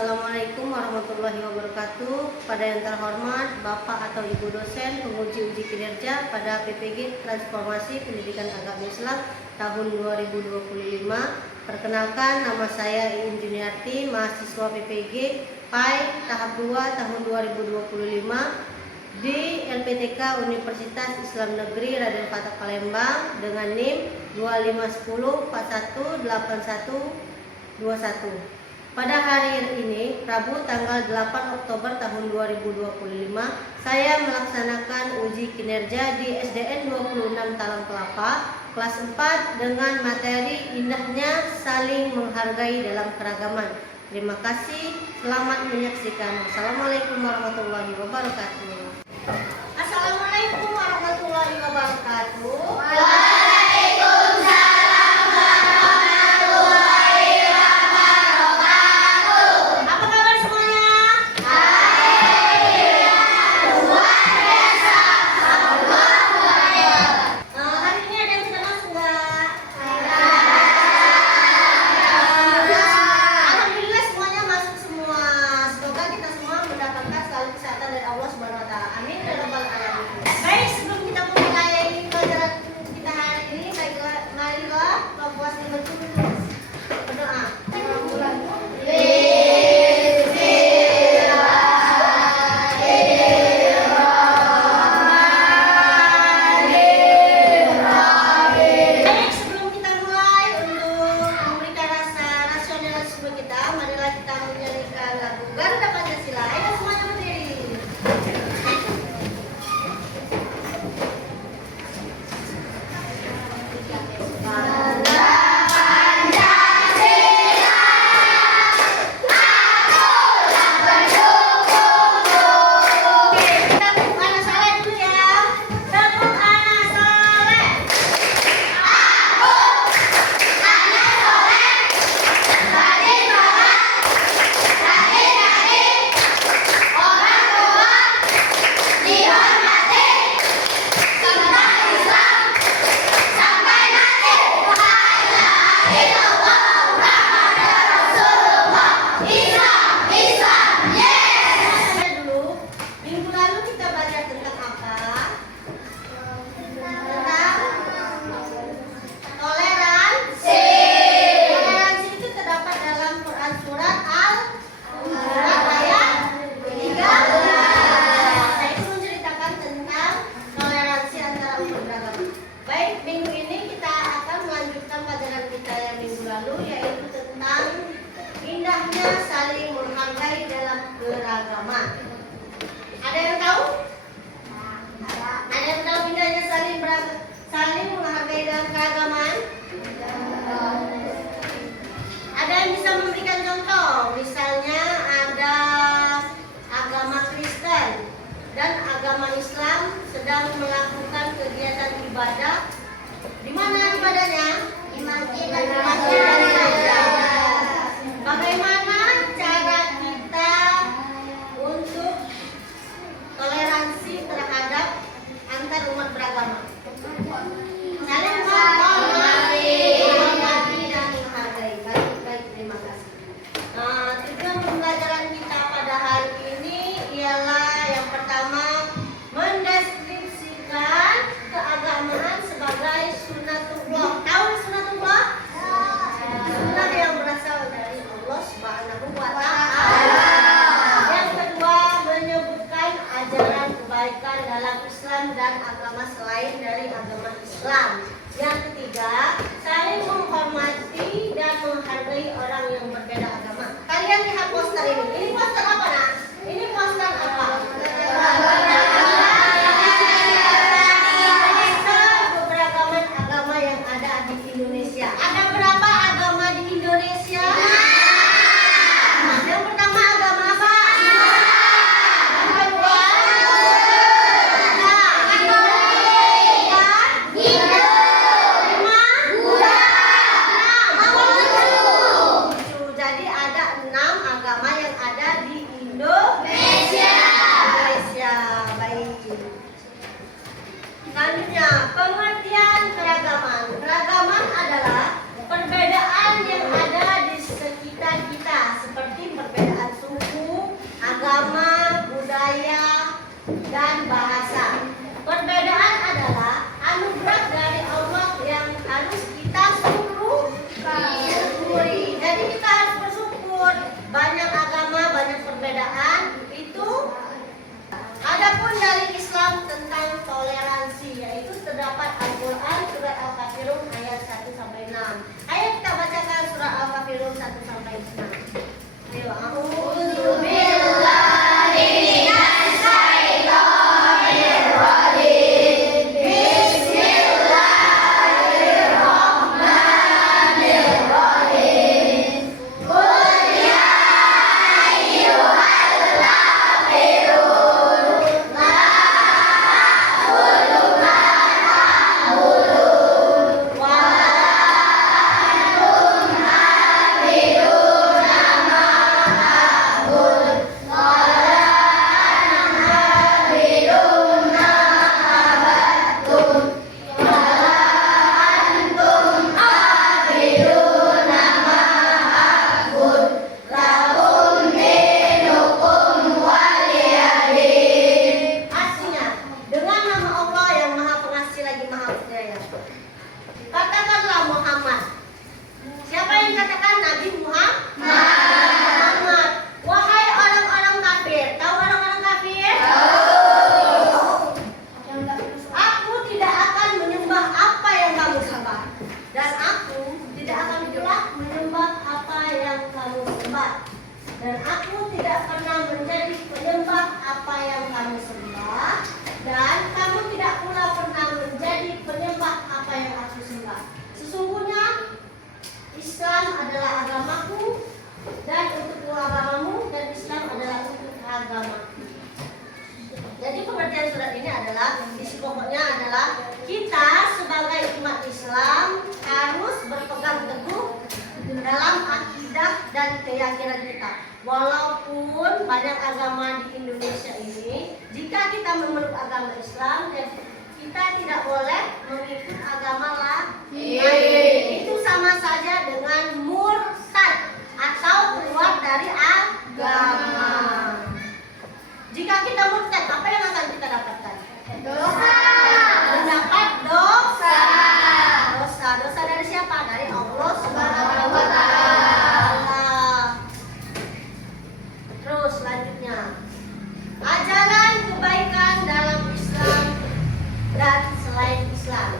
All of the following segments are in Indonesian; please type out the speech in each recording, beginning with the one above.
Assalamualaikum warahmatullahi wabarakatuh. Pada yang terhormat Bapak atau Ibu dosen penguji uji kinerja pada PPG Transformasi Pendidikan Agama Islam tahun 2025. Perkenalkan, nama saya Iin Juniarti, mahasiswa PPG PAI tahap 2 tahun 2025 di LPTK Universitas Islam Negeri Raden Fatah Palembang dengan NIM 2510418121. Pada hari ini, Rabu tanggal 8 Oktober tahun 2025, saya melaksanakan uji kinerja di SDN 26 Talang Kelapa, kelas 4 dengan materi indahnya saling menghargai dalam keragaman. Terima kasih, selamat menyaksikan. Assalamualaikum warahmatullahi wabarakatuh. Assalamualaikum warahmatullahi wabarakatuh. Indahnya saling menghargai dalam keragaman. Ada yang tahu? Ada yang tahu indahnya saling menghargai dalam keragaman? Ada yang bisa memberikan contoh? Misalnya ada agama Kristen dan agama Islam sedang melakukan kegiatan ibadah. Di mana ibadahnya? Di masjid dan gereja. Bagaimana cara kita untuk toleransi terhadap antar umat beragama? Saling menghormati dan menghargai. Baik, terima kasih. Dan aku tidak pernah menjadi penyembah apa yang kamu sembah, dan kamu tidak pula pernah menjadi penyembah apa yang aku sembah. Sesungguhnya Islam adalah agamaku, dan untukmu agamamu, dan Islam adalah untuk agamaku. Jadi pengertian surat ini adalah, isi pokoknya adalah kita sebagai umat Islam harus berpegang teguh dalam akidah dan keyakinan kita. Walaupun banyak agama di Indonesia ini, jika kita memeluk agama Islam, dan kita tidak boleh mengikut agama lain. Itu sama saja dengan murtad atau keluar dari agama. Jika kita murtad, apa yang akan kita dapatkan? Dosa. Mendapat dosa. Dosa dari siapa? Dari Allah Subhanahu wa Ta'ala. Terus selanjutnya, ajaran kebaikan dalam Islam dan selain Islam.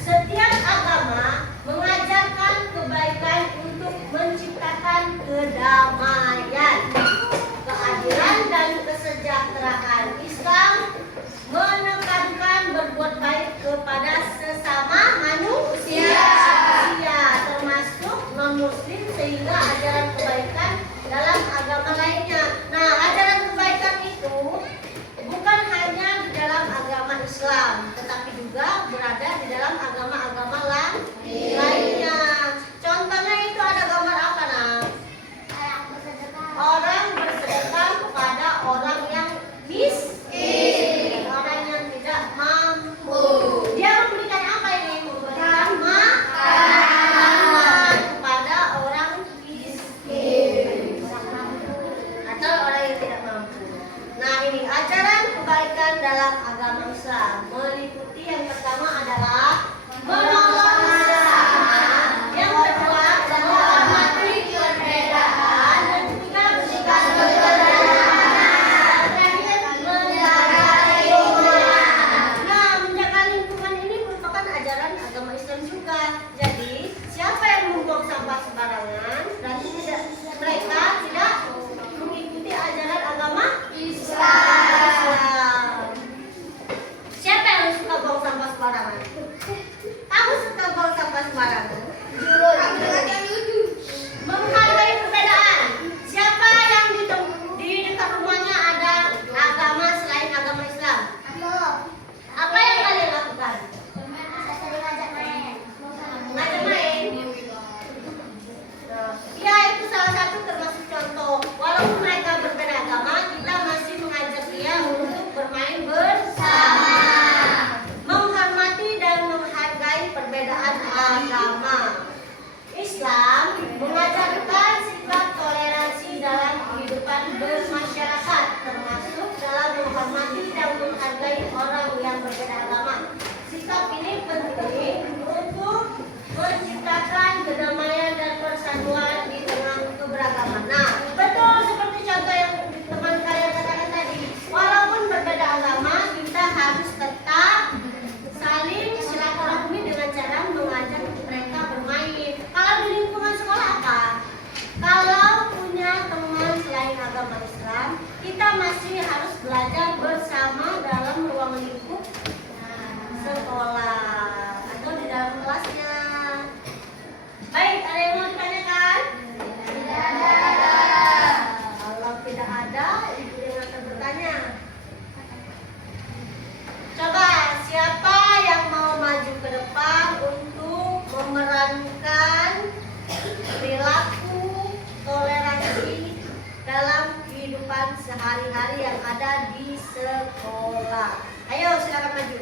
Setiap agama mengajarkan kebaikan untuk menciptakan kedamaian, keadilan dan kesejahteraan. Islam menekankan berbuat baik kepada sesama manusia, termasuk non-muslim, sehingga ajaran kebaikan dalam agama lainnya. Nah, ajaran kebaikan itu bukan hanya di dalam agama Islam, tetapi juga berada di dalam agama-agama lainnya. Contohnya itu ada gambar apa, nak? Orang bersedekah kepada orang yang miskin, orang yang tidak mampu. Dia memberikan apa ini? Memberikan makanan kepada orang miskin atau orang yang tidak mampu. Nah, ini ajaran kebaikan dalam agama Islam meliputi, yang pertama adalah menolong sesama, yang kedua menghormati perbedaan, dan ketiga bersikap sederhana, terakhir menjaga lingkungan. Nah, menjaga lingkungan ini merupakan ajaran agama Islam juga. Jadi siapa yang membuang sampah sembarangan, berarti mereka tidak mengikuti ajaran agama Islam. Siapa belajar bersama dalam ruang lingkup sekolah atau di dalam kelasnya. Baik, ada yang mau ditanyakan? Tidak ada. Kalau tidak ada, ibu yang akan bertanya. Coba siapa yang mau maju ke depan untuk memerankan perilaku toleransi dalam kehidupan sehari-hari yang ada di sekolah. Ayo silakan maju.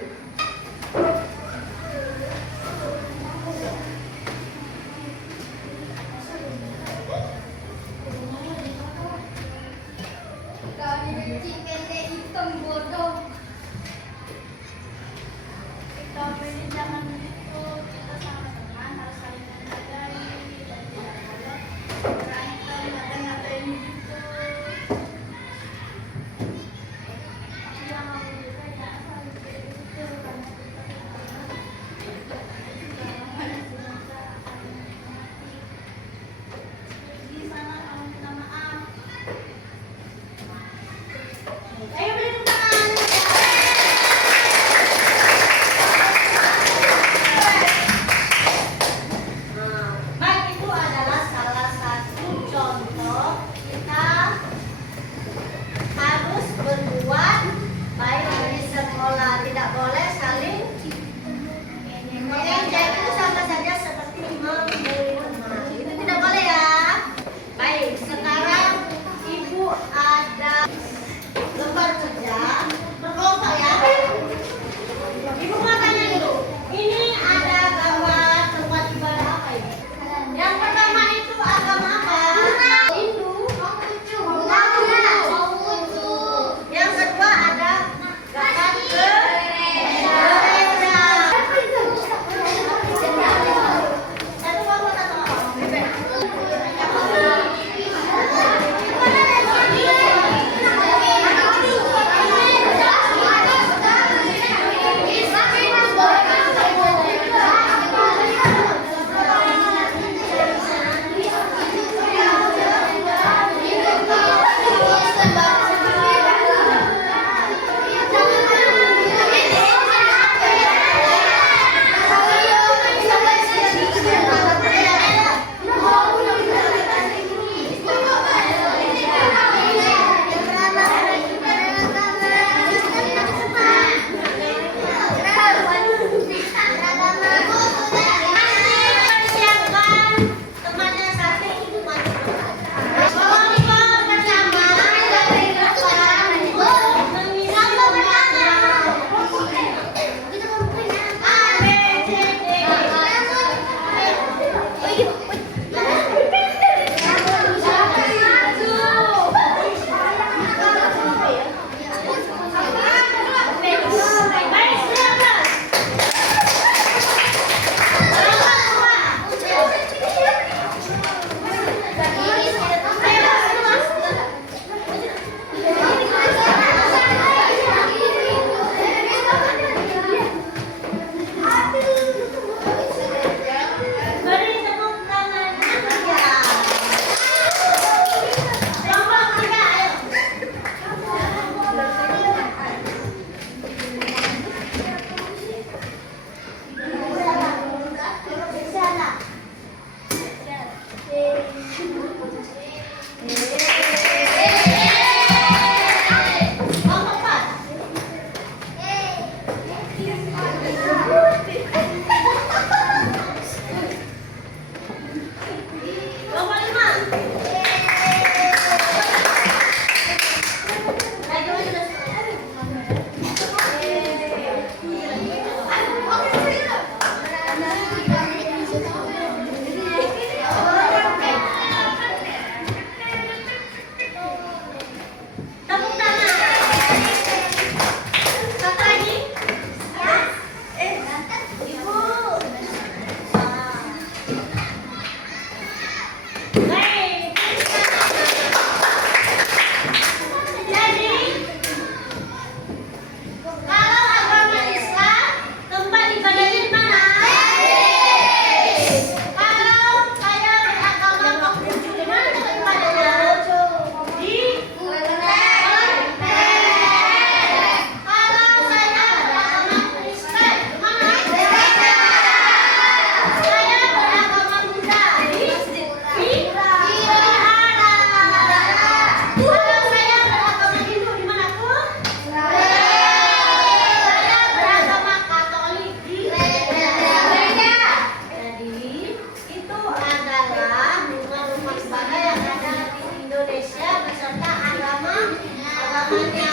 Jangan begitu, kita sama teman harus saling menghargai dan tidak boleh berantem atau ngapain gitu. Yang mau juga jangan saling hanya